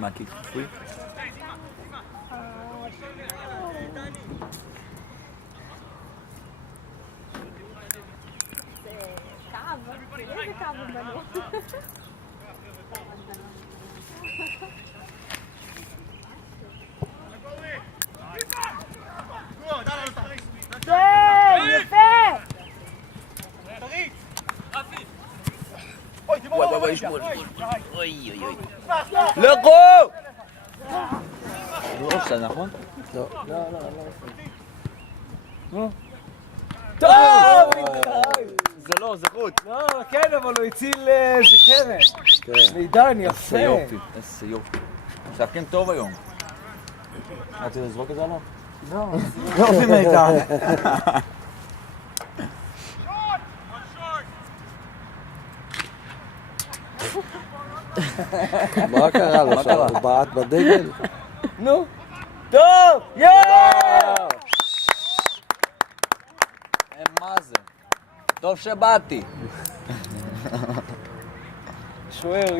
מהקיק צפוי? איזה קו הם בנו? יפה! וואי, שמואל. אוי. לכו! לא עושה, נכון? לא. טוב! זה לא, זה חוץ. לא, כן, אבל הוא הציל איזה קרן. מידן, יפה. איזה יופי, איזה יופי. משחקים טוב היום. רציתי לזרוק את זה עליו? לא. יופי מידן. מה קרה לו שם? הוא בעט בדגל? נו. טוב! מה זה? טוב שבאתי. שוער.